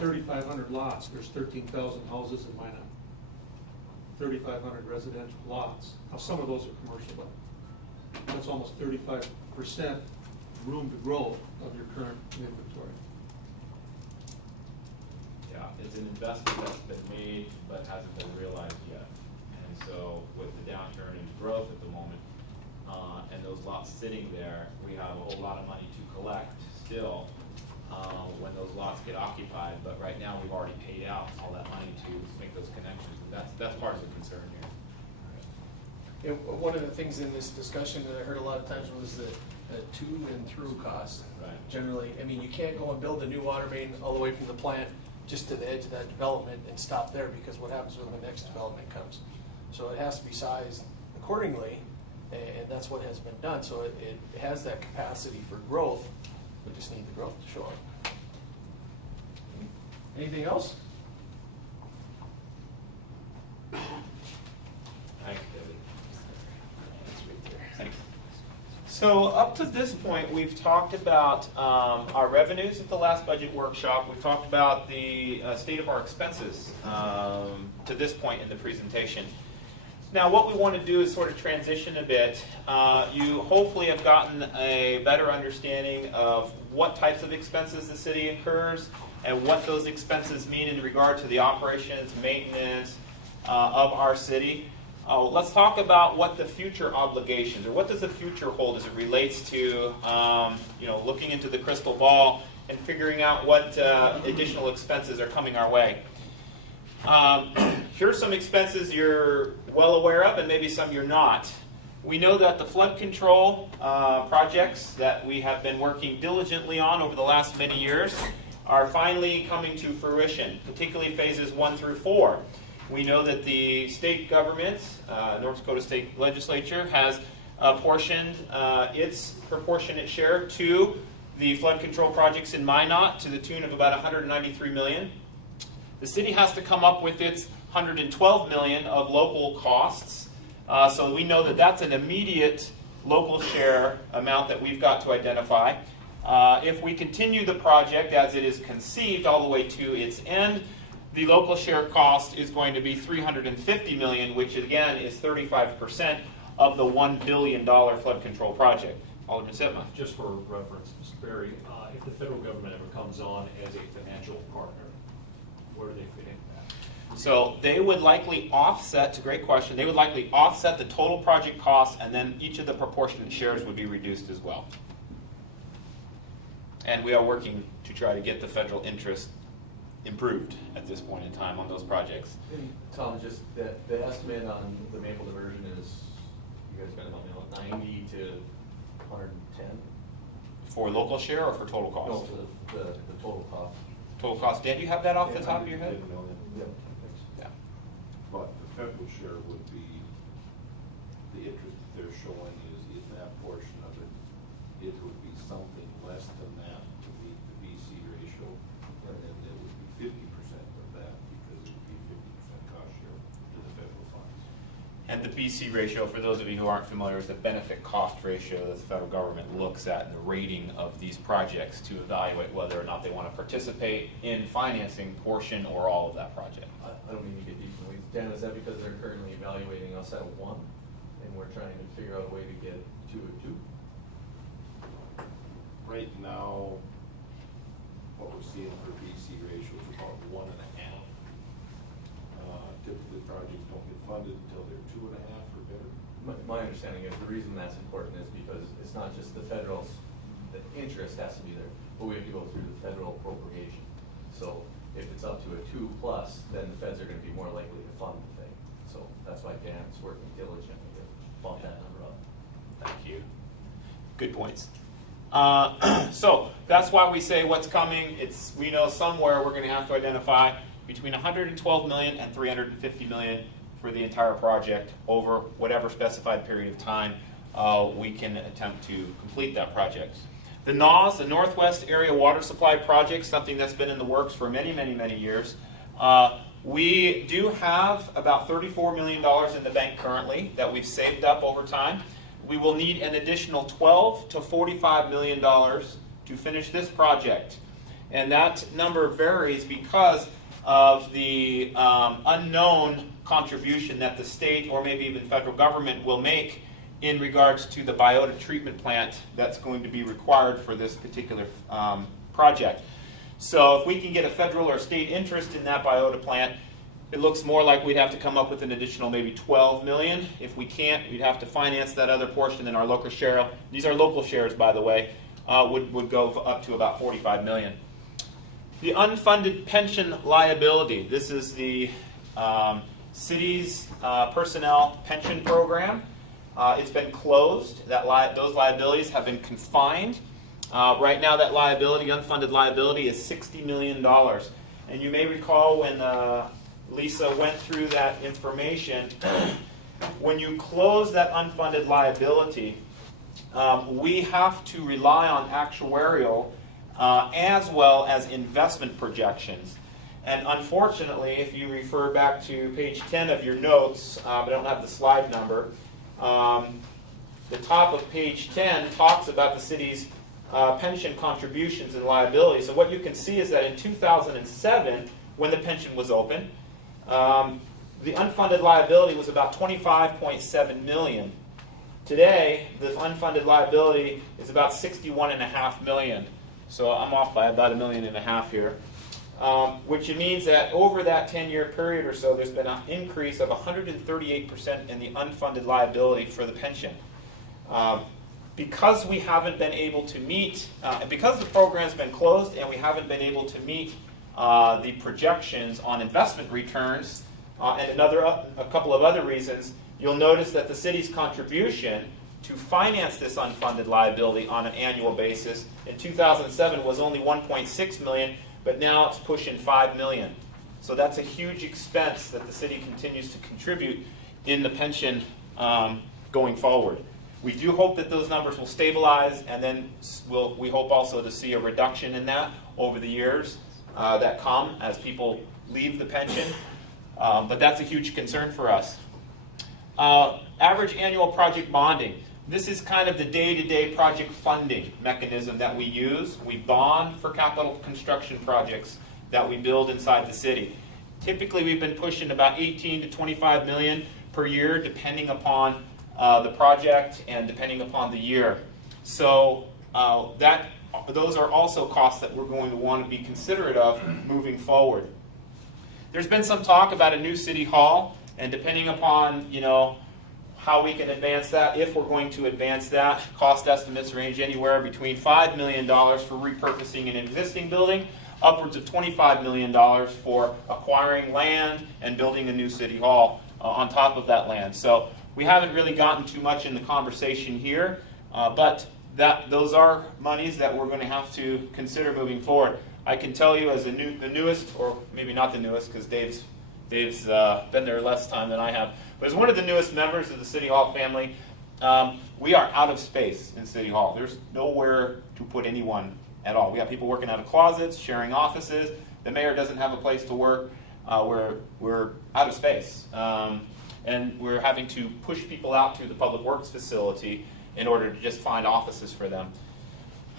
3,500 lots, there's 13,000 houses in Minot. 3,500 residential lots. Now, some of those are commercial, but that's almost 35% room to grow of your current inventory. Yeah, it's an investment that's been made but hasn't been realized yet. And so with the downturn in growth at the moment, and those lots sitting there, we have a whole lot of money to collect still when those lots get occupied. But right now, we've already paid out all that money to make those connections. And that's part of the concern here. One of the things in this discussion that I heard a lot of times was the to and through costs. Right. Generally, I mean, you can't go and build a new water main all the way from the plant just to the edge of that development and stop there, because what happens when the next development comes? So it has to be sized accordingly, and that's what has been done. So it has that capacity for growth. We just need the growth to show up. Anything else? Thanks, David. Thanks. So up to this point, we've talked about our revenues at the last budget workshop. We've talked about the state of our expenses to this point in the presentation. Now, what we want to do is sort of transition a bit. You hopefully have gotten a better understanding of what types of expenses the city incurs and what those expenses mean in regard to the operations, maintenance of our city. Let's talk about what the future obligations, or what does the future hold as it relates to looking into the crystal ball and figuring out what additional expenses are coming our way. Here's some expenses you're well aware of, and maybe some you're not. We know that the flood control projects that we have been working diligently on over the last many years are finally coming to fruition, particularly phases 1 through 4. We know that the state government, North Dakota State Legislature, has apportioned its proportionate share to the flood control projects in Minot to the tune of about $193 million. The city has to come up with its $112 million of local costs. So we know that that's an immediate local share amount that we've got to identify. If we continue the project as it is conceived all the way to its end, the local share cost is going to be $350 million, which again is 35% of the $1 billion flood control project. Alderman Sitma. Just for reference, Mr. Berry, if the federal government ever comes on as a financial partner, where do they fit into that? So they would likely offset, it's a great question, they would likely offset the total project cost, and then each of the proportionate shares would be reduced as well. And we are working to try to get the federal interest improved at this point in time on those projects. And Tom, just the estimate on the maple diversion is, you guys gotta help me out, 90 to 110? For local share or for total cost? No, for the total cost. Total cost. Dan, do you have that off the top of your head? Yep. Yeah. But the federal share would be, the interest that they're showing is in that portion of it, it would be something less than that to meet the BC ratio, and then it would be 50% of that, because it would be 50% cost share to the federal funds. And the BC ratio, for those of you who aren't familiar, is the benefit cost ratio that the federal government looks at in the rating of these projects to evaluate whether or not they want to participate in financing portion or all of that project. I don't mean to get deep in the weeds. Dan, is that because they're currently evaluating us at 1, and we're trying to figure out a way to get to a 2? Right now, what we're seeing for BC ratio is about 1.5. Typically, projects don't get funded until they're 2.5 or better. My understanding is the reason that's important is because it's not just the federal's, the interest has to be there, but we have to go through the federal appropriation. So if it's up to a 2+, then the feds are gonna be more likely to fund the thing. So that's why Dan's working diligently to bump that number up. Thank you. Good points. So that's why we say what's coming. We know somewhere we're going to have to identify between $112 million and $350 million for the entire project over whatever specified period of time we can attempt to complete that project. The NAWS, the Northwest Area Water Supply Project, something that's been in the works for many, many, many years. We do have about $34 million in the bank currently that we've saved up over time. We will need an additional $12 to $45 million to finish this project. And that number varies because of the unknown contribution that the state or maybe even federal government will make in regards to the biota treatment plant that's going to be required for this particular project. So if we can get a federal or state interest in that biota plant, it looks more like we'd have to come up with an additional maybe 12 million. If we can't, we'd have to finance that other portion, and our local share, these are local shares by the way, would go up to about 45 million. The unfunded pension liability. This is the city's personnel pension program. It's been closed. Those liabilities have been confined. Right now that liability, unfunded liability, is $60 million. And you may recall when Lisa went through that information, when you close that unfunded liability, we have to rely on actuarial as well as investment projections. And unfortunately, if you refer back to page 10 of your notes, I don't have the slide number, the top of page 10 talks about the city's pension contributions and liabilities. So what you can see is that in 2007, when the pension was open, the unfunded liability was about $25.7 million. Today, the unfunded liability is about $61.5 million. So I'm off by about $1.5 million here. Which means that over that 10-year period or so, there's been an increase of 138% in the unfunded liability for the pension. Because we haven't been able to meet, because the program's been closed and we haven't been able to meet the projections on investment returns, and a couple of other reasons, you'll notice that the city's contribution to finance this unfunded liability on an annual basis in 2007 was only $1.6 million, but now it's pushing $5 million. So that's a huge expense that the city continues to contribute in the pension going forward. We do hope that those numbers will stabilize, and then we hope also to see a reduction in that over the years that come as people leave the pension. But that's a huge concern for us. Average annual project bonding. This is kind of the day-to-day project funding mechanism that we use. We bond for capital construction projects that we build inside the city. Typically, we've been pushing about 18 to 25 million per year, depending upon the project and depending upon the year. So those are also costs that we're going to want to be considerate of moving forward. There's been some talk about a new city hall, and depending upon how we can advance that, if we're going to advance that, cost estimates range anywhere between $5 million for repurposing an existing building, upwards of $25 million for acquiring land and building a new city hall on top of that land. So we haven't really gotten too much in the conversation here, but those are monies that we're going to have to consider moving forward. I can tell you as the newest, or maybe not the newest, because Dave's been there less time than I have, but as one of the newest members of the City Hall family, we are out of space in City Hall. There's nowhere to put anyone at all. We have people working out of closets, sharing offices. The mayor doesn't have a place to work. We're out of space. And we're having to push people out to the Public Works facility in order to just find offices for them.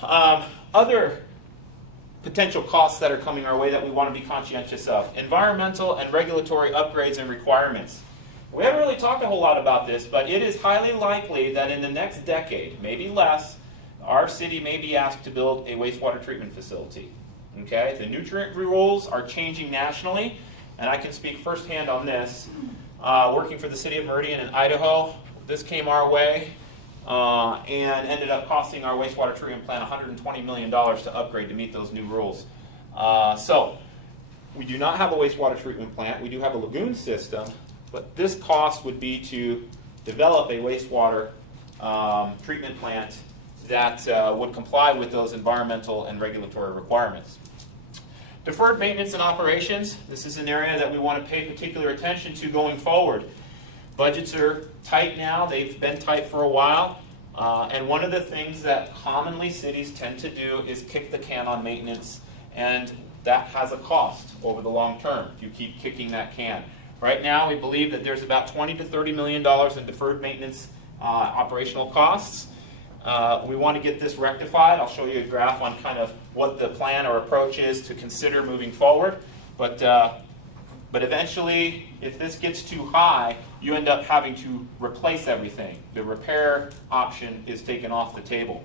Other potential costs that are coming our way that we want to be conscientious of. Environmental and regulatory upgrades and requirements. We haven't really talked a whole lot about this, but it is highly likely that in the next decade, maybe less, our city may be asked to build a wastewater treatment facility. Okay? The nutrient rules are changing nationally, and I can speak firsthand on this. Working for the city of Meridian in Idaho, this came our way and ended up costing our wastewater treatment plant $120 million to upgrade to meet those new rules. So we do not have a wastewater treatment plant. We do have a lagoon system, but this cost would be to develop a wastewater treatment plant that would comply with those environmental and regulatory requirements. Deferred maintenance and operations. This is an area that we want to pay particular attention to going forward. Budgets are tight now. They've been tight for a while. And one of the things that commonly cities tend to do is kick the can on maintenance, and that has a cost over the long term if you keep kicking that can. Right now, we believe that there's about $20 to $30 million in deferred maintenance operational costs. We want to get this rectified. I'll show you a graph on kind of what the plan or approach is to consider moving forward. But eventually, if this gets too high, you end up having to replace everything. The repair option is taken off the table.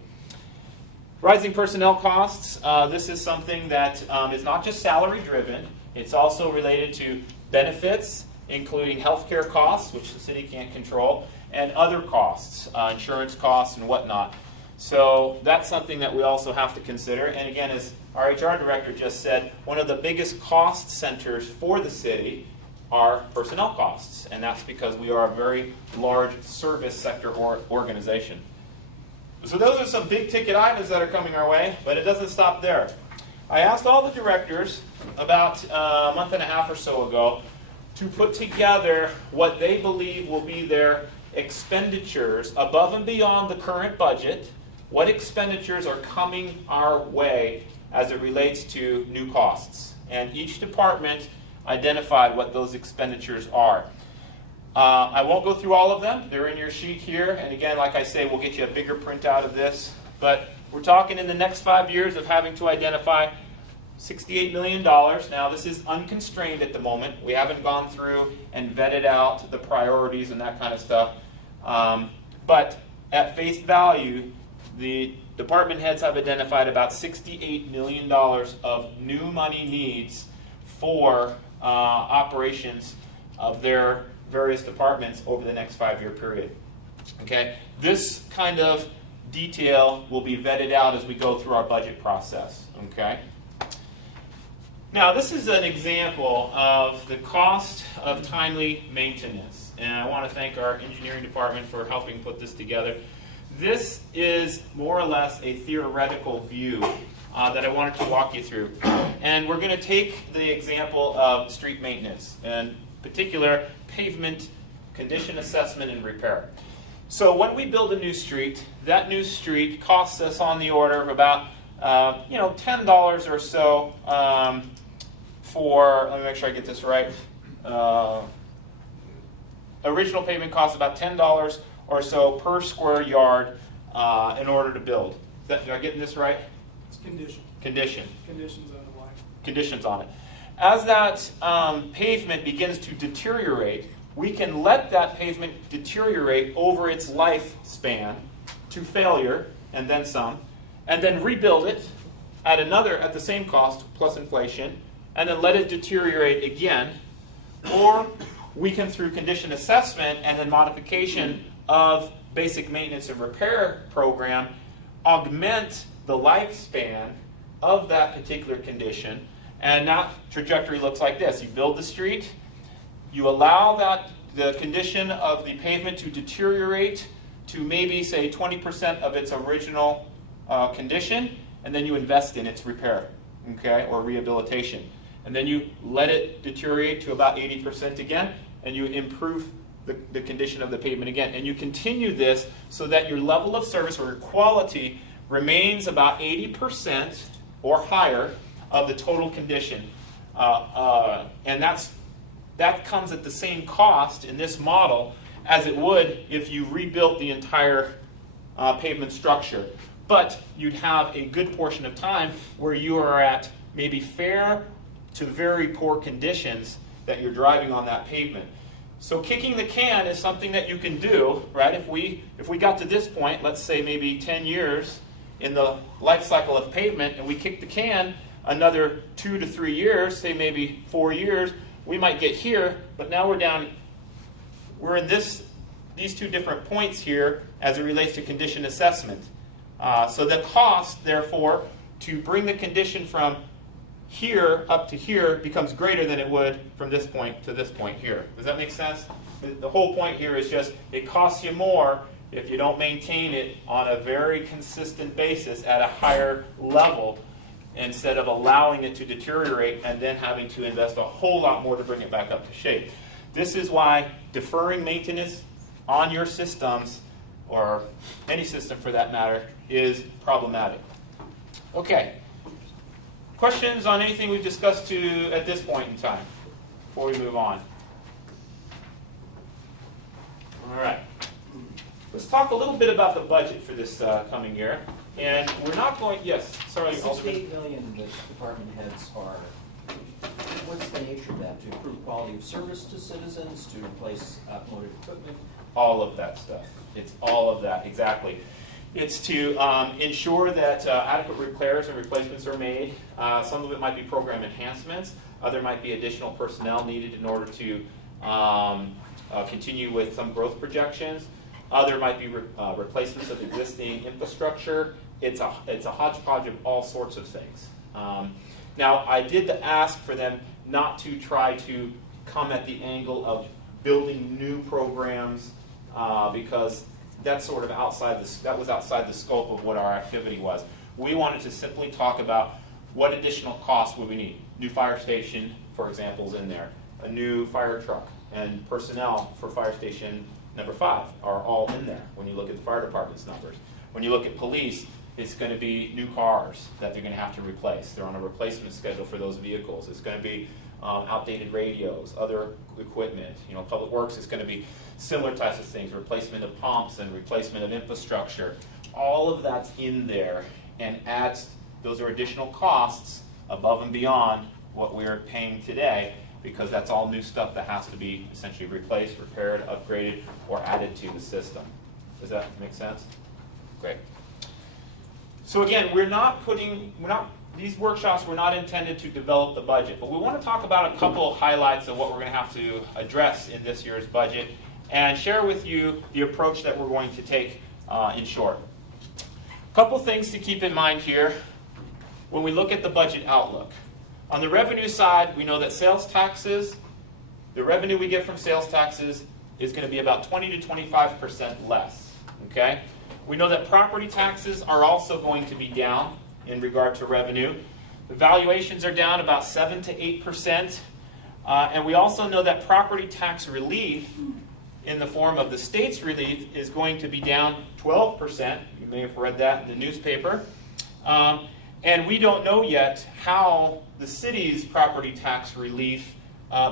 Rising personnel costs. This is something that is not just salary driven. It's also related to benefits, including healthcare costs, which the city can't control, and other costs, insurance costs and whatnot. So that's something that we also have to consider. And again, as our HR director just said, one of the biggest cost centers for the city are personnel costs. And that's because we are a very large service sector organization. So those are some big ticket items that are coming our way, but it doesn't stop there. I asked all the directors about a month and a half or so ago to put together what they believe will be their expenditures above and beyond the current budget. What expenditures are coming our way as it relates to new costs? And each department identified what those expenditures are. I won't go through all of them. They're in your sheet here. And again, like I say, we'll get you a bigger printout of this. But we're talking in the next 5 years of having to identify $68 million. Now, this is unconstrained at the moment. We haven't gone through and vetted out the priorities and that kind of stuff. But at face value, the department heads have identified about $68 million of new money needs for operations of their various departments over the next 5-year period. Okay? This kind of detail will be vetted out as we go through our budget process. Okay? Now, this is an example of the cost of timely maintenance. And I want to thank our engineering department for helping put this together. This is more or less a theoretical view that I wanted to walk you through. And we're going to take the example of street maintenance, and in particular, pavement condition assessment and repair. So when we build a new street, that new street costs us on the order of about $10 or so for, let me make sure I get this right, original pavement costs about $10 or so per square yard in order to build. Am I getting this right? It's condition. Condition. Conditions on the line. Conditions on it. As that pavement begins to deteriorate, we can let that pavement deteriorate over its lifespan to failure and then some, and then rebuild it at the same cost plus inflation, and then let it deteriorate again. Or we can, through condition assessment and then modification of basic maintenance and repair program, augment the lifespan of that particular condition. And that trajectory looks like this. You build the street, you allow the condition of the pavement to deteriorate to maybe, say, 20% of its original condition, and then you invest in its repair, okay, or rehabilitation. And then you let it deteriorate to about 80% again, and you improve the condition of the pavement again. And you continue this so that your level of service or your quality remains about 80% or higher of the total condition. And that comes at the same cost in this model as it would if you rebuilt the entire pavement structure. But you'd have a good portion of time where you are at maybe fair to very poor conditions that you're driving on that pavement. So kicking the can is something that you can do, right? If we got to this point, let's say maybe 10 years in the life cycle of pavement, and we kick the can another 2 to 3 years, say maybe 4 years, we might get here, but now we're in these two different points here as it relates to condition assessment. So the cost, therefore, to bring the condition from here up to here becomes greater than it would from this point to this point here. Does that make sense? The whole point here is just it costs you more if you don't maintain it on a very consistent basis at a higher level, instead of allowing it to deteriorate and then having to invest a whole lot more to bring it back up to shape. This is why deferring maintenance on your systems, or any system for that matter, is problematic. Okay. Questions on anything we've discussed at this point in time before we move on? All right. Let's talk a little bit about the budget for this coming year. And we're not going, yes, sorry, Alderman. 68 million that department heads are, what's the nature of that? To improve quality of service to citizens, to replace outmoded equipment? All of that stuff. It's all of that, exactly. It's to ensure that adequate repairs and replacements are made. Some of it might be program enhancements. Other might be additional personnel needed in order to continue with some growth projections. Other might be replacements of existing infrastructure. It's a hodgepodge of all sorts of things. Now, I did ask for them not to try to come at the angle of building new programs because that's sort of outside that was outside the scope of what our activity was. We wanted to simply talk about what additional costs would we need. New fire station, for example, is in there. A new fire truck and personnel for fire station number 5 are all in there when you look at the fire department's numbers. When you look at police, it's going to be new cars that they're going to have to replace. They're on a replacement schedule for those vehicles. It's going to be outdated radios, other equipment. Public Works is going to be similar types of things, replacement of pumps and replacement of infrastructure. All of that's in there and adds, those are additional costs above and beyond what we're paying today, because that's all new stuff that has to be essentially replaced, repaired, upgraded, or added to the system. Does that make sense? Great. So again, these workshops were not intended to develop the budget, but we want to talk about a couple of highlights of what we're going to have to address in this year's budget and share with you the approach that we're going to take in short. A couple things to keep in mind here when we look at the budget outlook. On the revenue side, we know that sales taxes, the revenue we get from sales taxes is going to be about 20 to 25% less. Okay? We know that property taxes are also going to be down in regard to revenue. The valuations are down about 7 to 8%. And we also know that property tax relief in the form of the state's relief is going to be down 12%. You may have read that in the newspaper. And we don't know yet how the city's property tax relief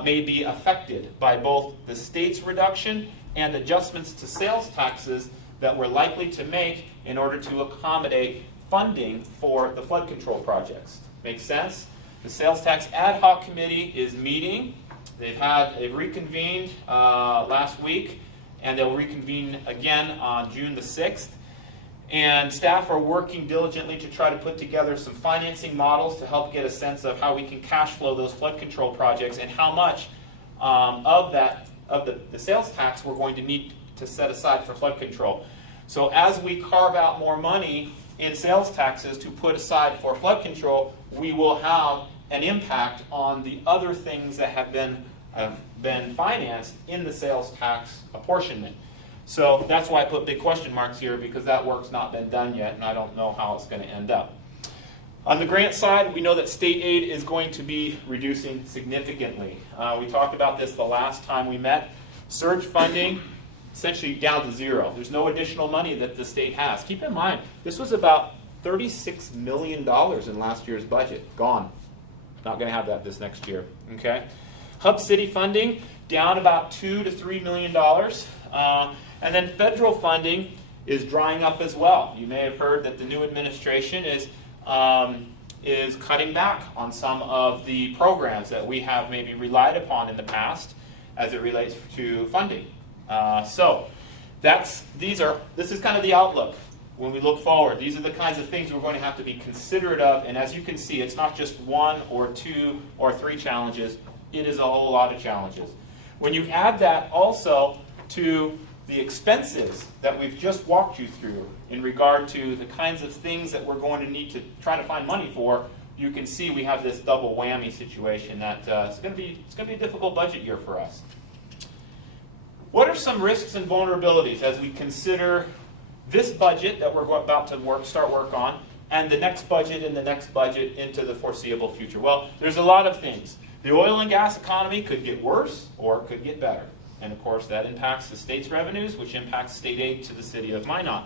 may be affected by both the state's reduction and adjustments to sales taxes that we're likely to make in order to accommodate funding for the flood control projects. Make sense? The sales tax ad hoc committee is meeting. They've reconvened last week, and they'll reconvene again on June the 6th. And staff are working diligently to try to put together some financing models to help get a sense of how we can cash flow those flood control projects and how much of the sales tax we're going to need to set aside for flood control. So as we carve out more money in sales taxes to put aside for flood control, we will have an impact on the other things that have been financed in the sales tax apportionment. So that's why I put big question marks here, because that work's not been done yet, and I don't know how it's going to end up. On the grant side, we know that state aid is going to be reducing significantly. We talked about this the last time we met. Surge funding, essentially down to zero. There's no additional money that the state has. Keep in mind, this was about $36 million in last year's budget. Gone. Not going to have that this next year. Okay. Hub City funding, down about $2 to $3 million. And then federal funding is drying up as well. You may have heard that the new administration is cutting back on some of the programs that we have maybe relied upon in the past as it relates to funding. So this is kind of the outlook when we look forward. These are the kinds of things we're going to have to be considerate of. And as you can see, it's not just 1 or 2 or 3 challenges. It is a whole lot of challenges. When you add that also to the expenses that we've just walked you through in regard to the kinds of things that we're going to need to try to find money for, you can see we have this double whammy situation that it's going to be a difficult budget year for us. What are some risks and vulnerabilities as we consider this budget that we're about to start work on and the next budget and the next budget into the foreseeable future? Well, there's a lot of things. The oil and gas economy could get worse or it could get better. And of course, that impacts the state's revenues, which impacts state aid to the city of Minot.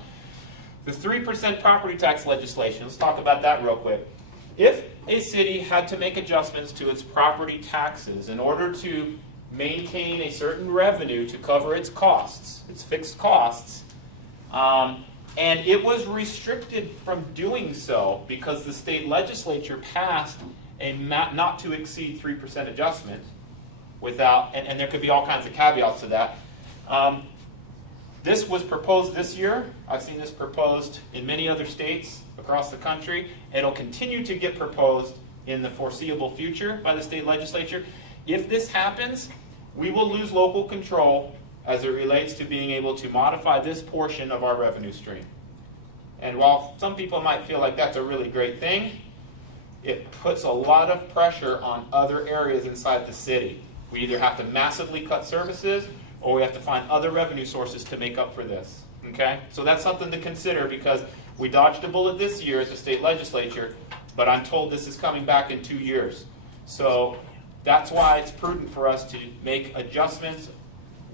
The 3% property tax legislation, let's talk about that real quick. If a city had to make adjustments to its property taxes in order to maintain a certain revenue to cover its costs, its fixed costs, And it was restricted from doing so because the state legislature passed a not to exceed 3% adjustment without, and there could be all kinds of caveats to that. This was proposed this year. I've seen this proposed in many other states across the country. It'll continue to get proposed in the foreseeable future by the state legislature. If this happens, we will lose local control as it relates to being able to modify this portion of our revenue stream. And while some people might feel like that's a really great thing, it puts a lot of pressure on other areas inside the city. We either have to massively cut services or we have to find other revenue sources to make up for this. Okay? So that's something to consider because we dodged a bullet this year at the state legislature, but I'm told this is coming back in 2 years. So that's why it's prudent for us to make adjustments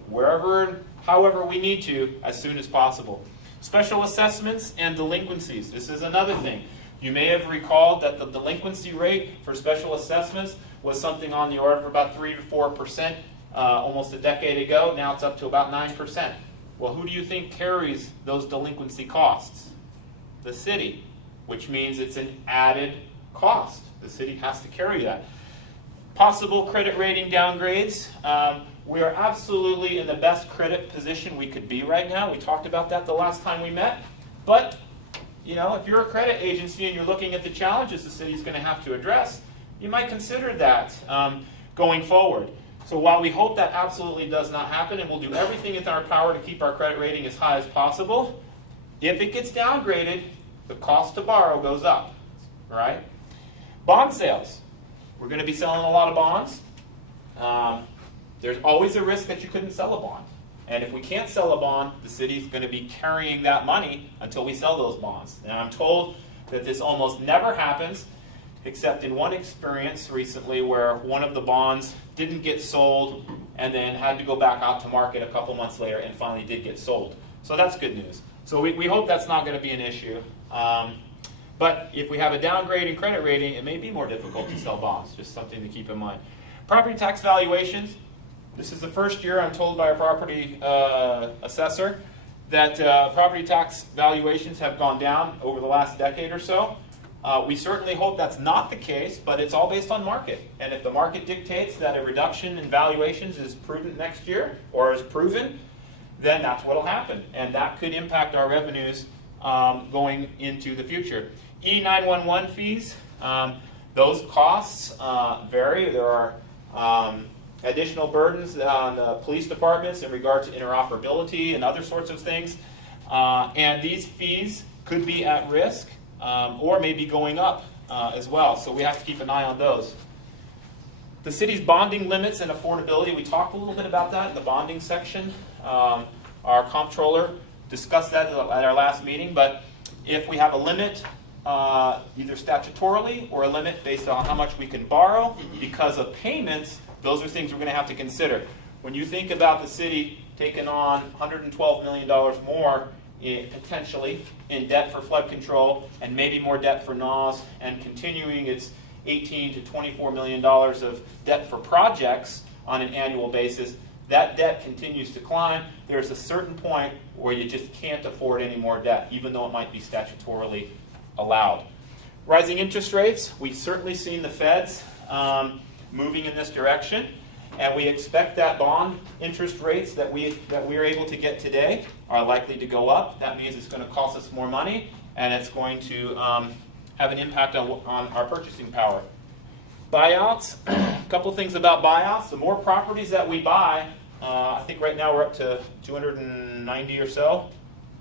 wherever, however we need to, as soon as possible. Special assessments and delinquencies. This is another thing. You may have recalled that the delinquency rate for special assessments was something on the order of about 3 to 4% almost a decade ago. Now it's up to about 9%. Well, who do you think carries those delinquency costs? The city, which means it's an added cost. The city has to carry that. Possible credit rating downgrades. We are absolutely in the best credit position we could be right now. We talked about that the last time we met. But, you know, if you're a credit agency and you're looking at the challenges the city's going to have to address, you might consider that going forward. So while we hope that absolutely does not happen, and we'll do everything in our power to keep our credit rating as high as possible, if it gets downgraded, the cost to borrow goes up, right? Bond sales. We're going to be selling a lot of bonds. There's always a risk that you couldn't sell a bond. And if we can't sell a bond, the city's going to be carrying that money until we sell those bonds. And I'm told that this almost never happens, except in one experience recently where one of the bonds didn't get sold and then had to go back out to market a couple months later and finally did get sold. So that's good news. So we hope that's not going to be an issue. But if we have a downgrade in credit rating, it may be more difficult to sell bonds. Just something to keep in mind. Property tax valuations. This is the first year I'm told by our property assessor that property tax valuations have gone down over the last decade or so. We certainly hope that's not the case, but it's all based on market. And if the market dictates that a reduction in valuations is prudent next year or is proven, then that's what will happen. And that could impact our revenues going into the future. E911 fees, those costs vary. There are additional burdens on police departments in regard to interoperability and other sorts of things. And these fees could be at risk or may be going up as well. So we have to keep an eye on those. The city's bonding limits and affordability, we talked a little bit about that in the bonding section. Our comptroller discussed that at our last meeting, but if we have a limit either statutorily or a limit based on how much we can borrow because of payments, those are things we're going to have to consider. When you think about the city taking on $112 million more potentially in debt for flood control and maybe more debt for NAWS and continuing its $18 to $24 million of debt for projects on an annual basis, that debt continues to climb. There's a certain point where you just can't afford any more debt, even though it might be statutorily allowed. Rising interest rates, we've certainly seen the feds moving in this direction, and we expect that bond interest rates that we're able to get today are likely to go up. That means it's going to cost us more money, and it's going to have an impact on our purchasing power. Buyouts, a couple of things about buyouts. The more properties that we buy, I think right now we're up to 290 or so.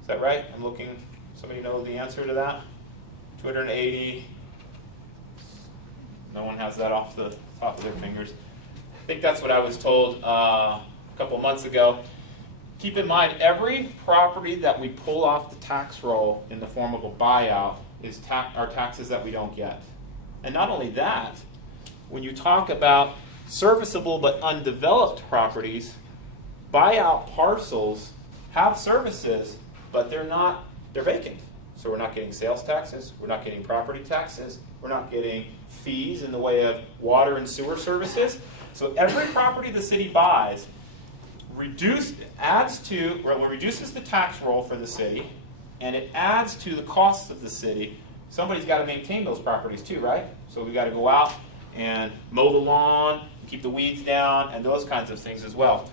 Is that right? I'm looking, somebody know the answer to that? 280. No one has that off the top of their fingers. I think that's what I was told a couple months ago. Keep in mind, every property that we pull off the tax roll in the form of a buyout is our taxes that we don't get. And not only that, when you talk about serviceable but undeveloped properties, buyout parcels have services, but they're vacant. So we're not getting sales taxes, we're not getting property taxes, we're not getting fees in the way of water and sewer services. So every property the city buys reduces the tax roll for the city, and it adds to the costs of the city, somebody's got to maintain those properties too, right? So we got to go out and mow the lawn, keep the weeds down, and those kinds of things as well.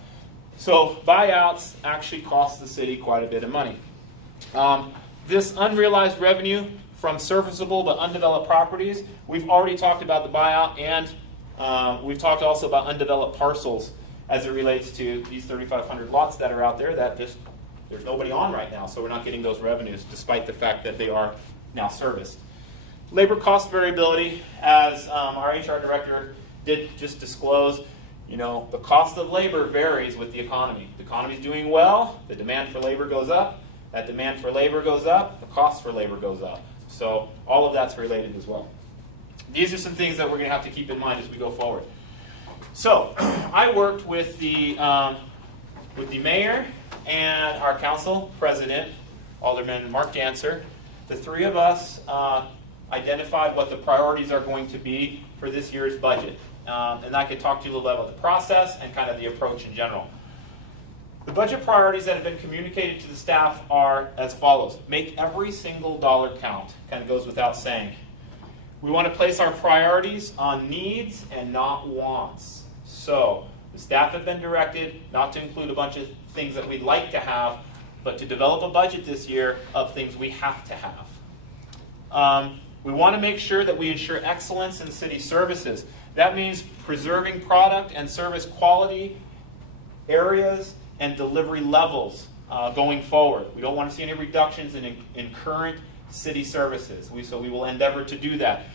So buyouts actually cost the city quite a bit of money. This unrealized revenue from serviceable but undeveloped properties, we've already talked about the buyout, and we've talked also about undeveloped parcels as it relates to these 3,500 lots that are out there that just there's nobody on right now, so we're not getting those revenues despite the fact that they are now serviced. Labor cost variability, as our HR director did just disclose, the cost of labor varies with the economy. The economy is doing well, the demand for labor goes up. That demand for labor goes up, the cost for labor goes up. So all of that's related as well. These are some things that we're going to have to keep in mind as we go forward. So I worked with the mayor and our council president, Alderman Mark Dancer. The three of us identified what the priorities are going to be for this year's budget. And I could talk to you a little bit about the process and kind of the approach in general. The budget priorities that have been communicated to the staff are as follows. Make every single dollar count. Kind of goes without saying. We want to place our priorities on needs and not wants. So the staff have been directed not to include a bunch of things that we'd like to have, but to develop a budget this year of things we have to have. We want to make sure that we ensure excellence in city services. That means preserving product and service quality, areas, and delivery levels going forward. We don't want to see any reductions in current city services. So we will endeavor to do that.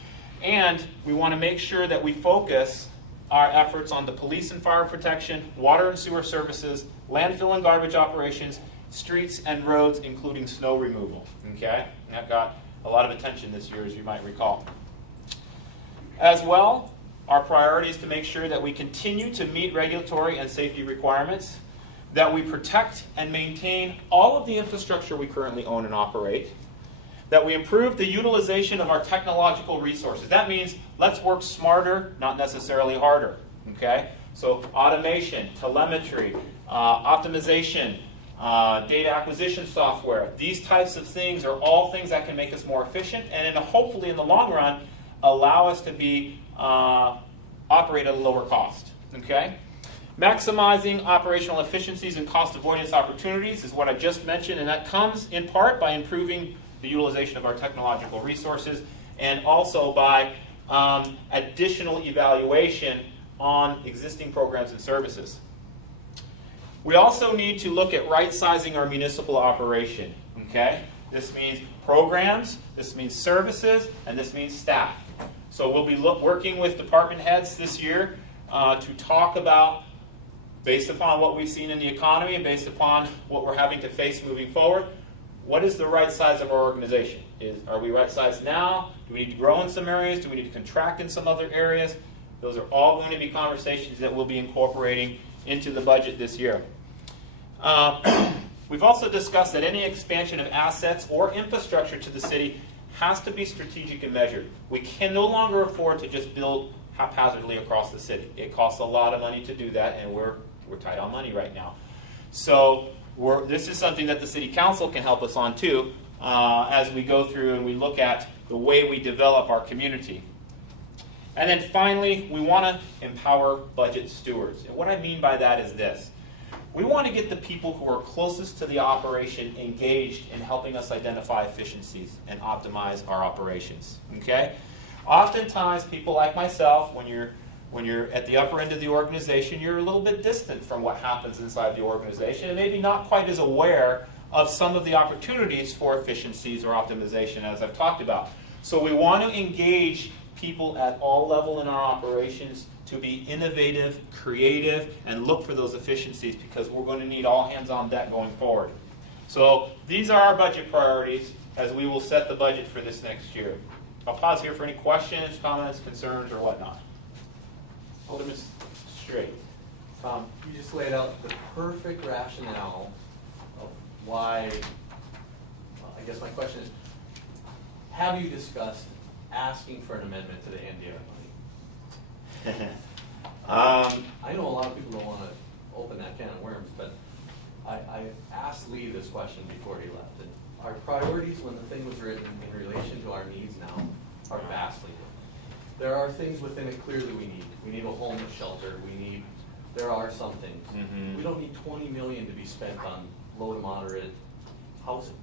And we want to make sure that we focus our efforts on the police and fire protection, water and sewer services, landfill and garbage operations, streets and roads, including snow removal. Okay? And that got a lot of attention this year, as you might recall. As well, our priority is to make sure that we continue to meet regulatory and safety requirements, that we protect and maintain all of the infrastructure we currently own and operate, that we improve the utilization of our technological resources. That means let's work smarter, not necessarily harder. Okay? So automation, telemetry, optimization, data acquisition software, these types of things are all things that can make us more efficient and hopefully in the long run allow us to be operate at a lower cost. Okay? Maximizing operational efficiencies and cost avoidance opportunities is what I just mentioned, and that comes in part by improving the utilization of our technological resources and also by additional evaluation on existing programs and services. We also need to look at right-sizing our municipal operation. Okay? This means programs, this means services, and this means staff. So we'll be working with department heads this year to talk about, based upon what we've seen in the economy and based upon what we're having to face moving forward, what is the right size of our organization? Are we right sized now? Do we need to grow in some areas? Do we need to contract in some other areas? Those are all going to be conversations that we'll be incorporating into the budget this year. We've also discussed that any expansion of assets or infrastructure to the city has to be strategic and measured. We can no longer afford to just build haphazardly across the city. It costs a lot of money to do that, and we're tight on money right now. So this is something that the City Council can help us on too, as we go through and we look at the way we develop our community. And then finally, we want to empower budget stewards. And what I mean by that is this. We want to get the people who are closest to the operation engaged in helping us identify efficiencies and optimize our operations. Okay? Oftentimes, people like myself, when you're at the upper end of the organization, you're a little bit distant from what happens inside the organization and maybe not quite as aware of some of the opportunities for efficiencies or optimization as I've talked about. So we want to engage people at all levels in our operations to be innovative, creative, and look for those efficiencies because we're going to need all hands on deck going forward. So these are our budget priorities as we will set the budget for this next year. I'll pause here for any questions, comments, concerns, or whatnot. Alderman Straight. You just laid out the perfect rationale of why, I guess my question is, have you discussed asking for an amendment to the NDR money? I know a lot of people don't want to open that can of worms, but I asked Lee this question before he left. And our priorities when the thing was written in relation to our needs now are vastly different. There are things within it clearly we need. We need a homeless shelter. There are some things. Mhm. We don't need 20 million to be spent on low to moderate housing.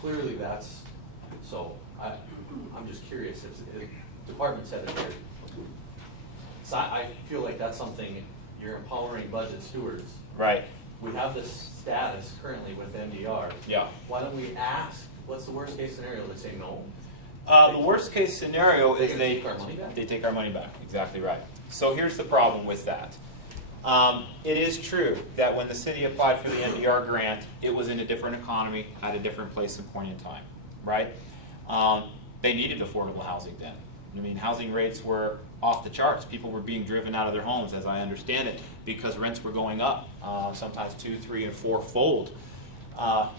Clearly that's, so I'm just curious if departments head it there. So I feel like that's something you're empowering budget stewards. Right. We have this status currently with MDR. Yeah. Why don't we ask, what's the worst case scenario? They say no. The worst case scenario is They take our money back? they take our money back. Exactly right. So here's the problem with that. It is true that when the city applied for the MDR grant, it was in a different economy, at a different place and point in time, right? They needed affordable housing then. I mean, housing rates were off the charts. People were being driven out of their homes, as I understand it, because rents were going up, sometimes 2, 3, and 4-fold.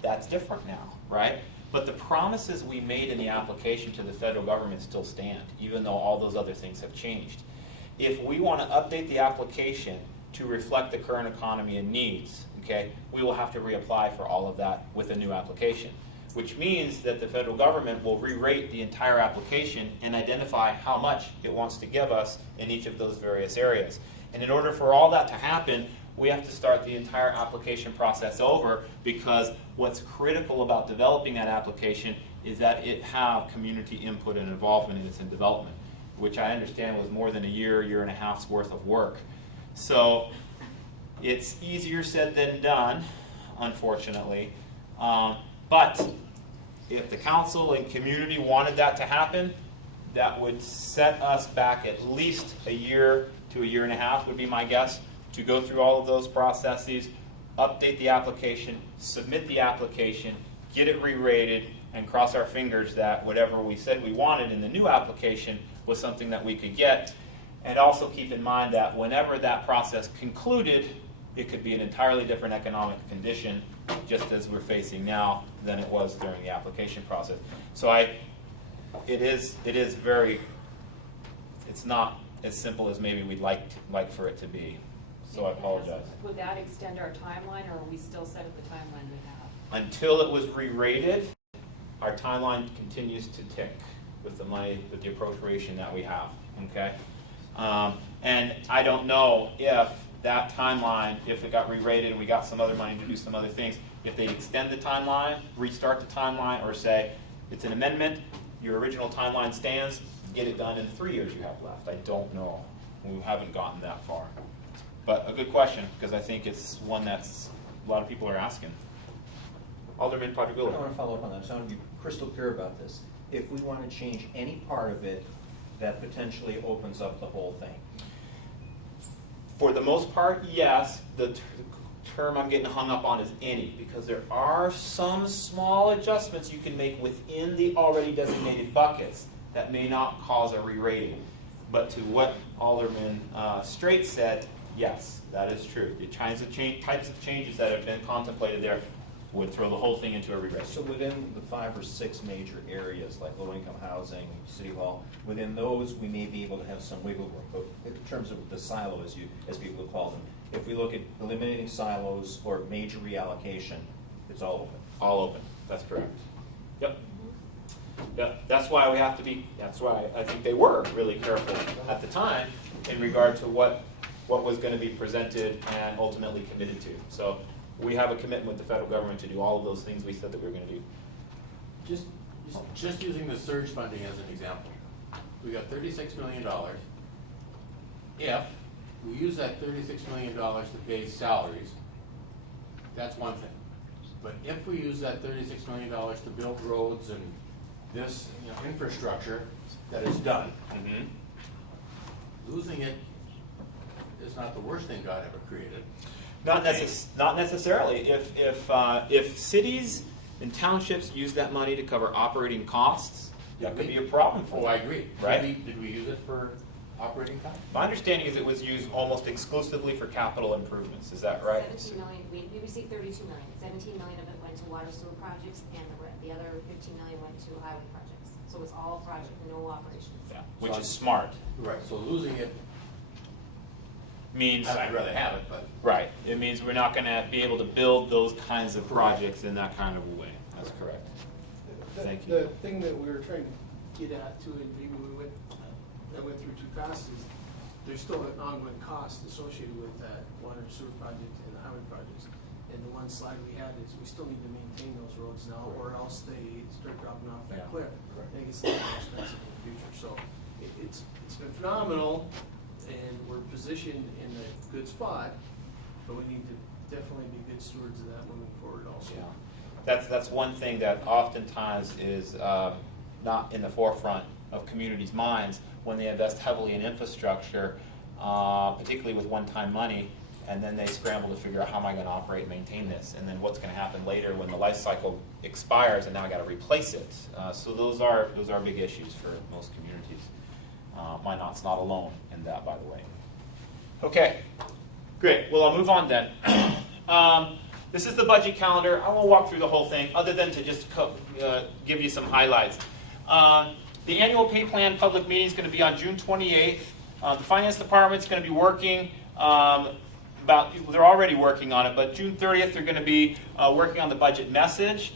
That's different now, right? But the promises we made in the application to the federal government still stand, even though all those other things have changed. If we want to update the application to reflect the current economy and needs, okay, we will have to reapply for all of that with a new application, which means that the federal government will re-rate the entire application and identify how much it wants to give us in each of those various areas. And in order for all that to happen, we have to start the entire application process over, because what's critical about developing that application is that it have community input and involvement in its development, which I understand was more than a year and a half's worth of work. So it's easier said than done, unfortunately. But if the council and community wanted that to happen, that would set us back at least a year to a year and a half, would be my guess, to go through all of those processes, update the application, submit the application, get it re-rated, and cross our fingers that whatever we said we wanted in the new application was something that we could get. And also keep in mind that whenever that process concluded, it could be an entirely different economic condition, just as we're facing now, than it was during the application process. So it is very, it's not as simple as maybe we'd like for it to be. So I apologize. Would that extend our timeline, or are we still set at the timeline we have? Until it was re-rated, our timeline continues to tick with the money, with the appropriation that we have, okay? And I don't know if that timeline, if it got re-rated and we got some other money to do some other things, if they extend the timeline, restart the timeline, or say, it's an amendment, your original timeline stands, get it done in 3 years you have left. I don't know. We haven't gotten that far. But a good question, because I think it's one that's a lot of people are asking. Alderman I want Padrigulo. to follow up on that, so I want to be crystal clear about this. If we want to change any part of it, that potentially opens up the whole thing. For the most part, yes. The term I'm getting hung up on is any, because there are some small adjustments you can make within the already designated buckets that may not cause a re-rating. But to what Alderman Straight said, yes, that is true. The types of changes that have been contemplated there would throw the whole thing into a re-rating. So within the 5 or 6 major areas, like low-income housing, City Hall, within those, we may be able to have some wiggle room. But in terms of the silo, as people call them, if we look at eliminating silos or major reallocation, it's all open. All open. That's correct. Yep. Yep. That's why we have to be. That's why I think they were really careful at the time in regard to what was going to be presented and ultimately committed to. So we have a commitment with the federal government to do all of those things we said that we were going to do. Just using the surge funding as an example, we got $36 million. If we use that $36 million to pay salaries, that's one thing. But if we use that $36 million to build roads and this infrastructure that is done, losing it is not the worst thing God ever created. Not necessarily. If cities and townships use that money to cover operating costs, that could be a problem for them. Oh, I agree. Right? Did we use it for operating costs? My understanding is it was used almost exclusively for capital improvements. Is that right? 17 million, we received 32 million. 17 million of it went to water sewer projects, and the other 15 million went to highway projects. So it's all project, no operations. Yeah, which is smart. Right, so losing it means. I'd rather have it, but. Right, it means we're not gonna be able to build those kinds of projects in that kind of a way. That's correct. Thank you. The thing that we were trying to get at too, and maybe I went through too fast, is there's still an ongoing cost associated with that water and sewer project and the highway projects. And the one slide we had is we still need to maintain those roads now, or else they start dropping off that Yeah. cliff. And it gets a lot more expensive in the future, so it's been phenomenal, and we're positioned in a good spot, but we need to definitely be good stewards of that moving forward also. Yeah. That's one thing that oftentimes is not in the forefront of communities' minds when they invest heavily in infrastructure, particularly with one-time money, and then they scramble to figure out how am I going to operate and maintain this, and then what's going to happen later when the life cycle expires and now I got to replace it. So those are big issues for most communities. Minot's not alone in that, by the way. Okay, great. Well, I'll move on then. This is the budget calendar. I won't walk through the whole thing other than to just give you some highlights. The annual pay plan public meeting is going to be on June 28th. The finance department is going to be working they're already working on it, but June 30th they're going to be working on the budget message.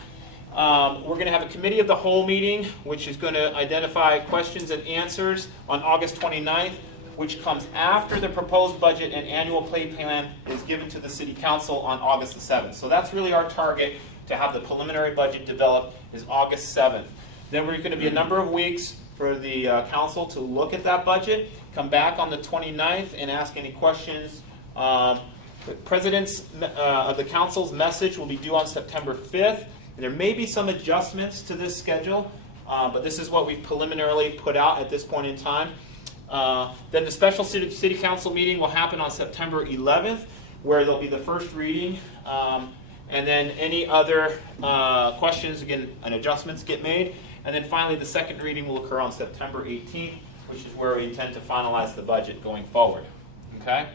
We're going to have a committee of the whole meeting, which is going to identify questions and answers on August 29th, which comes after the proposed budget and annual pay plan is given to the city council on August the 7th. So that's really our target, to have the preliminary budget developed is August 7th. Then we're going to be a number of weeks for the council to look at that budget, come back on the 29th and ask any questions. The president's of the council's message will be due on September 5th. There may be some adjustments to this schedule, but this is what we've preliminarily put out at this point in time. Then the special city council meeting will happen on September 11th, where there'll be the first reading, and then any other questions again and adjustments get made. And then finally the second reading will occur on September 18th, which is where we intend to finalize the budget going forward. Okay?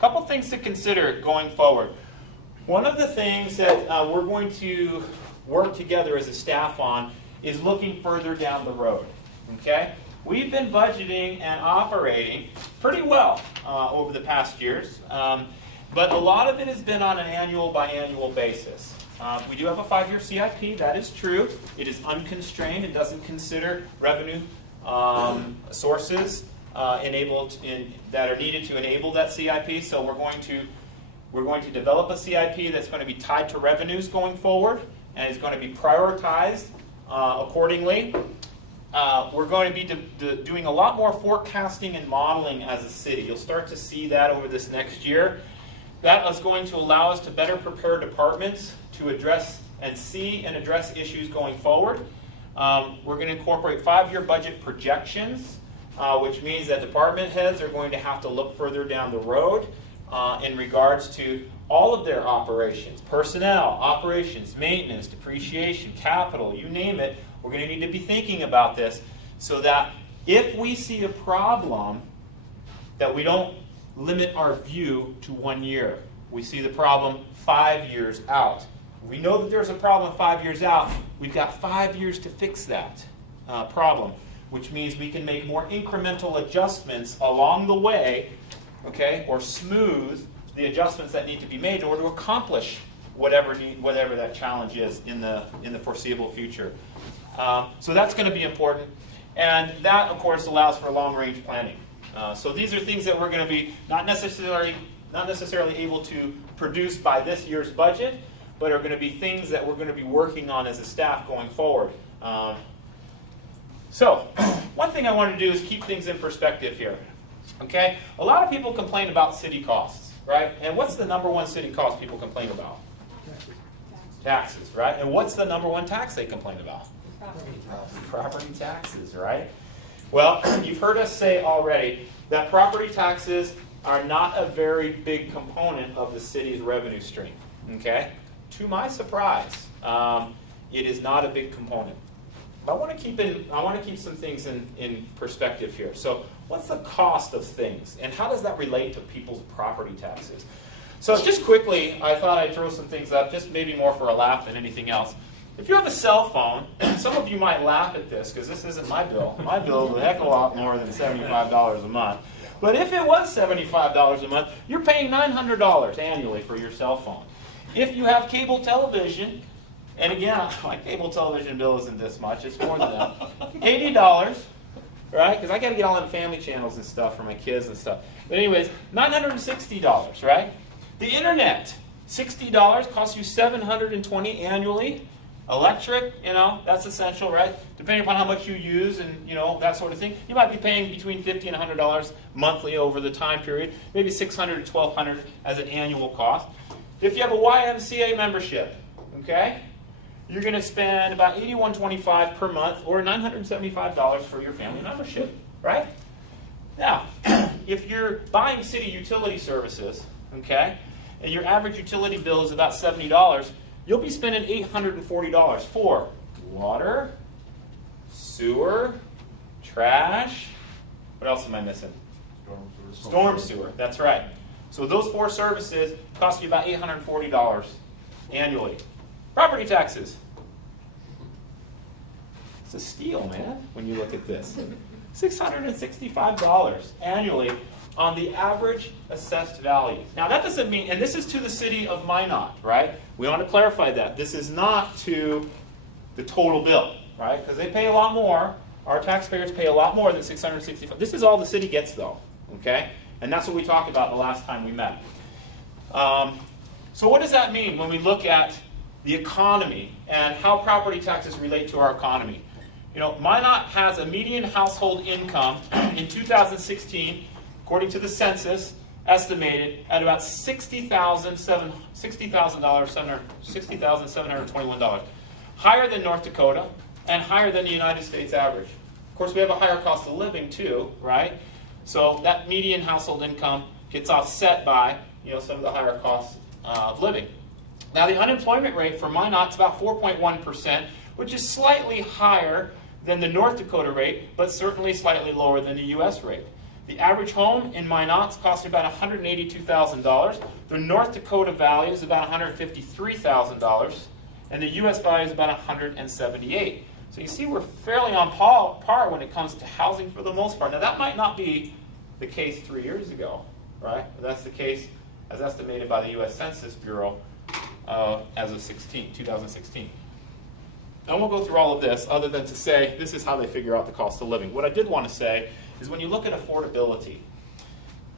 Couple things to consider going forward. One of the things that we're going to work together as a staff on is looking further down the road. Okay? We've been budgeting and operating pretty well over the past years, but a lot of it has been on an annual by annual basis. We do have a 5-year CIP, that is true. It is unconstrained. It doesn't consider revenue sources that are needed to enable that CIP. So we're going to develop a CIP that's going to be tied to revenues going forward, and is going to be prioritized accordingly. We're going to be doing a lot more forecasting and modeling as a city. You'll start to see that over this next year. That is going to allow us to better prepare departments to address and see and address issues going forward. We're going to incorporate 5-year budget projections, which means that department heads are going to have to look further down the road in regards to all of their operations, personnel, operations, maintenance, depreciation, capital, you name it. We're going to need to be thinking about this so that if we see a problem, that we don't limit our view to 1 year. We see the problem 5 years out. We know that there's a problem 5 years out. We've got 5 years to fix that problem, which means we can make more incremental adjustments along the way, okay, or smooth the adjustments that need to be made in order to accomplish whatever that challenge is in the foreseeable future. So that's going to be important, and that, of course, allows for long-range planning. So these are things that we're going to be not necessarily able to produce by this year's budget, but are going to be things that we're going to be working on as a staff going forward. So one thing I want to do is keep things in perspective here. Okay, a lot of people complain about city costs, right? And what's the number one city cost people complain about? Taxes, right? And what's the number one tax they complain about? Property taxes, right? Well, you've heard us say already that property taxes are not a very big component of the city's revenue stream. Okay? To my surprise, it is not a big component. I want to keep some things in perspective here. So, what's the cost of things, and how does that relate to people's property taxes? So, just quickly, I thought I'd throw some things up, just maybe more for a laugh than anything else. If you have a cell phone, some of you might laugh at this because this isn't my bill. My bill is a heck of a lot more than $75 a month. But if it was $75 a month, you're paying $900 annually for your cell phone. If you have cable television, and again, my cable television bill isn't this much, it's more than that, $80, right? Because I got to get all the family channels and stuff for my kids and stuff. But anyways, $960, right? The internet, $60, costs you $720 annually. Electric, that's essential, right? Depending upon how much you use and, that sort of thing. You might be paying between $50 and $100 monthly over the time period, maybe $600 to $1,200 as an annual cost. If you have a YMCA membership, okay, you're going to spend about $81.25 per month or $975 for your family membership, right? Now, if you're buying city utility services, okay, and your average utility bill is about $70, you'll be spending $840 for water, sewer, trash. What else am I missing? Storm sewer, that's right. So those 4 services cost you about $840 annually. Property taxes. It's a steal, man, when you look at this. $665 annually on the average assessed value. Now that doesn't mean, and this is to the city of Minot, right? We want to clarify that. This is not to the total bill, right? Because they pay a lot more. Our taxpayers pay a lot more than $665. This is all the city gets though, okay? And that's what we talked about the last time we met. So what does that mean when we look at the economy and how property taxes relate to our economy? Minot has a median household income in 2016, according to the census, estimated at about $60,721, higher than North Dakota and higher than the United States average. Of course, we have a higher cost of living too, right? So that median household income gets offset by some of the higher costs of living. Now, the unemployment rate for Minot is about 4.1%, which is slightly higher than the North Dakota rate, but certainly slightly lower than the U.S. rate. The average home in Minot's costs about $182,000. The North Dakota value is about $153,000, and the U.S. value is about $178,000. So you see we're fairly on par when it comes to housing for the most part. Now that might not be the case 3 years ago, right? But that's the case as estimated by the U.S. Census Bureau as of 2016. I won't go through all of this other than to say this is how they figure out the cost of living. What I did want to say is when you look at affordability,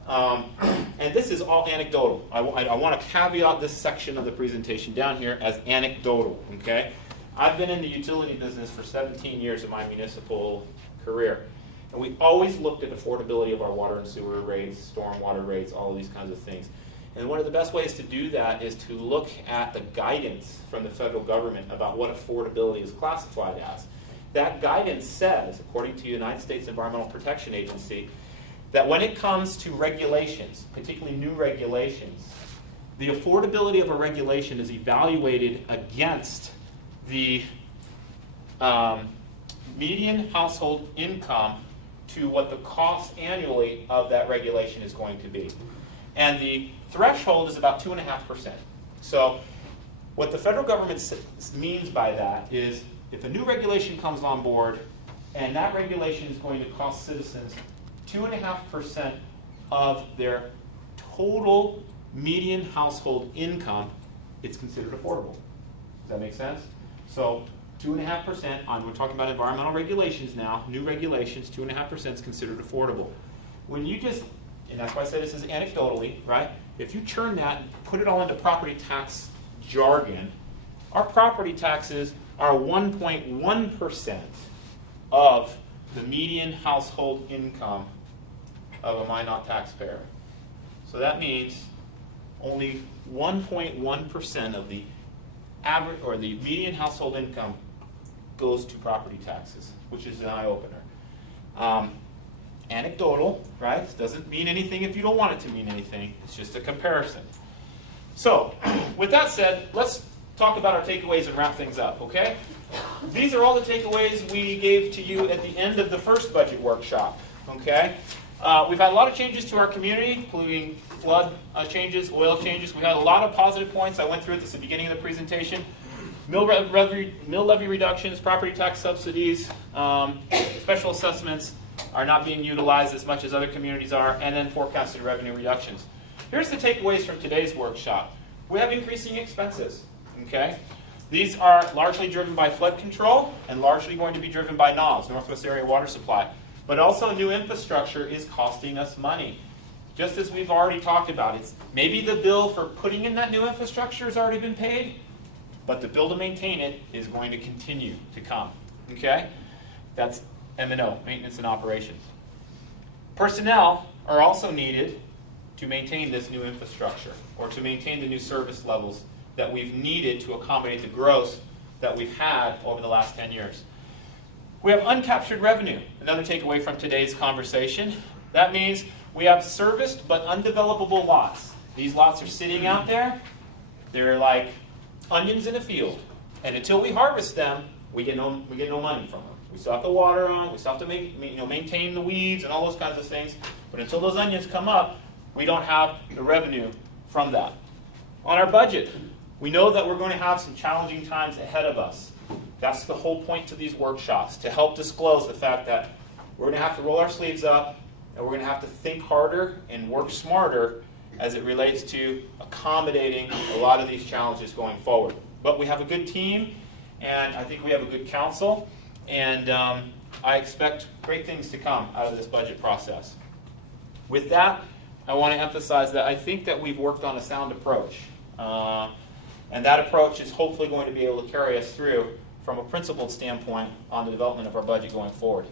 and this is all anecdotal. I want to caveat this section of the presentation down here as anecdotal, okay? I've been in the utility business for 17 years of my municipal career, and we always looked at affordability of our water and sewer rates, stormwater rates, all of these kinds of things. And one of the best ways to do that is to look at the guidance from the federal government about what affordability is classified as. That guidance says, according to the United States Environmental Protection Agency, that when it comes to regulations, particularly new regulations, the affordability of a regulation is evaluated against the median household income to what the cost annually of that regulation is going to be. And the threshold is about 2.5%. So what the federal government means by that is if a new regulation comes on board and that regulation is going to cost citizens 2.5% of their total median household income, it's considered affordable. Does that make sense? So 2.5% we're talking about environmental regulations now, new regulations, 2.5% is considered affordable. When you just, and that's why I say this is anecdotally, right? If you churn that and put it all into property tax jargon, our property taxes are 1.1% of the median household income of a Minot taxpayer. So that means only 1.1% of the average or the median household income goes to property taxes, which is an eye-opener. Anecdotal, right? Doesn't mean anything if you don't want it to mean anything. It's just a comparison. So, with that said, let's talk about our takeaways and wrap things up, okay? These are all the takeaways we gave to you at the end of the first budget workshop, okay? We've had a lot of changes to our community, including flood changes, oil changes. We had a lot of positive points. I went through it at the beginning of the presentation. Mill levy reductions, property tax subsidies, special assessments, are not being utilized as much as other communities are, and then forecasted revenue reductions. Here's the takeaways from today's workshop. We have increasing expenses, okay? These are largely driven by flood control and largely going to be driven by NAWS, Northwest Area Water Supply. But also new infrastructure is costing us money. Just as we've already talked about, it's maybe the bill for putting in that new infrastructure has already been paid, but the bill to maintain it is going to continue to come, okay? That's M&O, maintenance and operations. Personnel are also needed to maintain this new infrastructure or to maintain the new service levels that we've needed to accommodate the growth that we've had over the last 10 years. We have uncaptured revenue, another takeaway from today's conversation. That means we have serviced but undevelopable lots. These lots are sitting out there. They're like onions in a field. And until we harvest them, we get no money from them. We still have to water them, we still have to maintain the weeds and all those kinds of things. But until those onions come up, we don't have the revenue from that. On our budget, we know that we're going to have some challenging times ahead of us. That's the whole point to these workshops, to help disclose the fact that we're going to have to roll our sleeves up and we're going to have to think harder and work smarter as it relates to accommodating a lot of these challenges going forward. But we have a good team, and I think we have a good council, and I expect great things to come out of this budget process. With that, I want to emphasize that I think that we've worked on a sound approach. And that approach is hopefully going to be able to carry us through from a principled standpoint on the development of our budget going forward.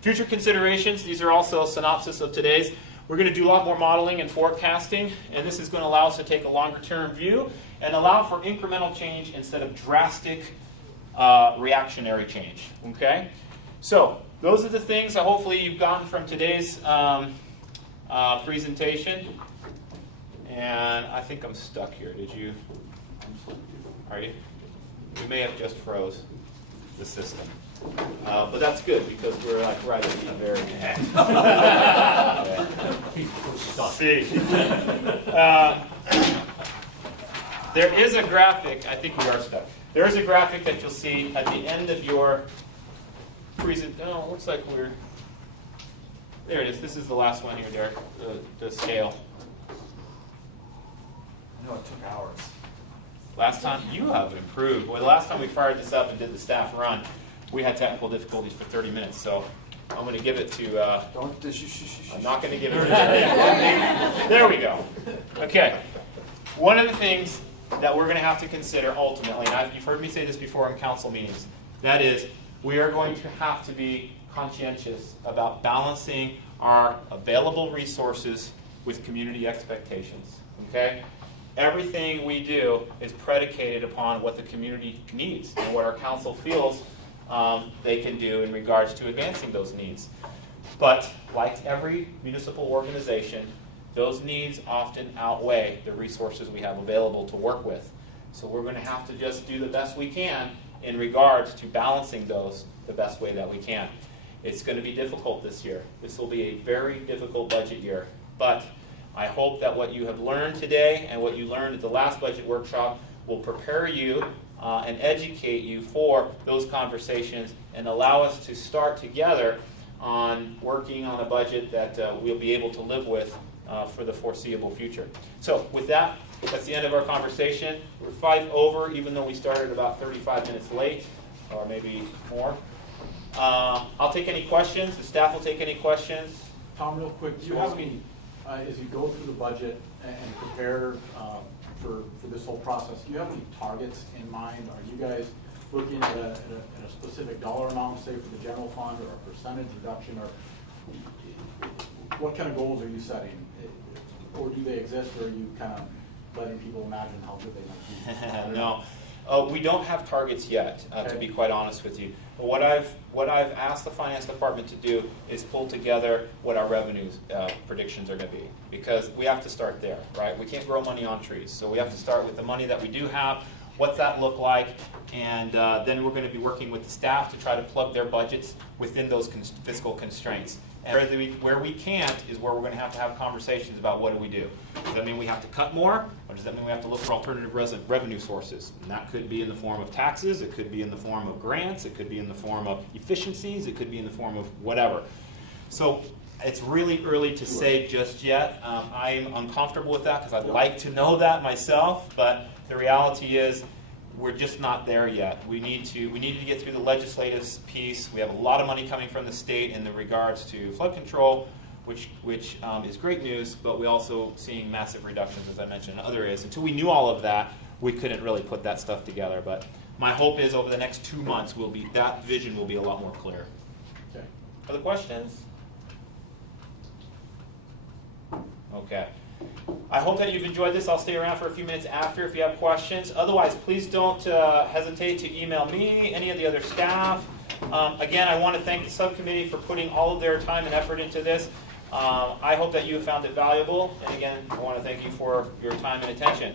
Future considerations, these are also a synopsis of today's. We're going to do a lot more modeling and forecasting, and this is going to allow us to take a longer term view and allow for incremental change instead of drastic reactionary change. Okay? So, those are the things that hopefully you've gotten from today's presentation. And I think I'm stuck here. Did you? Are you? We may have just froze the system. But that's good because we're like right at the very end. See. There is a graphic, I think we are stuck. There is a graphic that you'll see at the end of your presentation. Oh, looks like we're, there it is. This is the last one here, Derek, the scale. No, it took hours. Last time, you have improved. Well, the last time we fired this up and did the staff run, we had technical difficulties for 30 minutes. So I'm going to give it to, I'm not going to give it to There we go. Okay. One of the things that we're going to have to consider ultimately, and you've heard me say this before in council meetings, that is, we are going to have to be conscientious about balancing our available resources with community expectations. Okay? Everything we do is predicated upon what the community needs and what our council feels they can do in regards to advancing those needs. But like every municipal organization, those needs often outweigh the resources we have available to work with. So we're going to have to just do the best we can in regards to balancing those the best way that we can. It's going to be difficult this year. This will be a very difficult budget year. But I hope that what you have learned today and what you learned at the last budget workshop will prepare you and educate you for those conversations and allow us to start together on working on a budget that we'll be able to live with for the foreseeable future. So with that, that's the end of our conversation. We're 5 over, even though we started about 35 minutes late, or maybe more. I'll take any questions. The staff will take any questions. Tom, real quick, do you have any, as you go through the budget and prepare for this whole process, do you have any targets in mind? Are you guys looking at a specific dollar amount, say for the general fund, or a percentage reduction, or what kind of goals are you setting? Or do they exist, or are you kind of letting people imagine how good they might be? No. We don't have targets yet, to be quite honest with you. But what I've asked the finance department to do is pull together what our revenues predictions are going to be, because we have to start there, right? We can't grow money on trees, so we have to start with the money that we do have. What's that look like? And then we're going to be working with the staff to try to plug their budgets within those fiscal constraints. And where we can't is where we're going to have conversations about what do we do. Does that mean we have to cut more? Or does that mean we have to look for alternative revenue sources? And that could be in the form of taxes, it could be in the form of grants, it could be in the form of efficiencies, it could be in the form of whatever. So it's really early to say just yet. I'm uncomfortable with that because I'd like to know that myself, but the reality is we're just not there yet. We need to get through the legislative piece. We have a lot of money coming from the state in the regards to flood control, which is great news, but we're also seeing massive reductions, as I mentioned, in other areas. Until we knew all of that, we couldn't really put that stuff together. But my hope is over the next 2 months, that vision will be a lot more clear. Okay. Other questions? Okay. I hope that you've enjoyed this. I'll stay around for a few minutes after if you have questions. Otherwise, please don't hesitate to email me, any of the other staff. Again, I want to thank the subcommittee for putting all of their time and effort into this. I hope that you have found it valuable. And again, I want to thank you for your time and attention.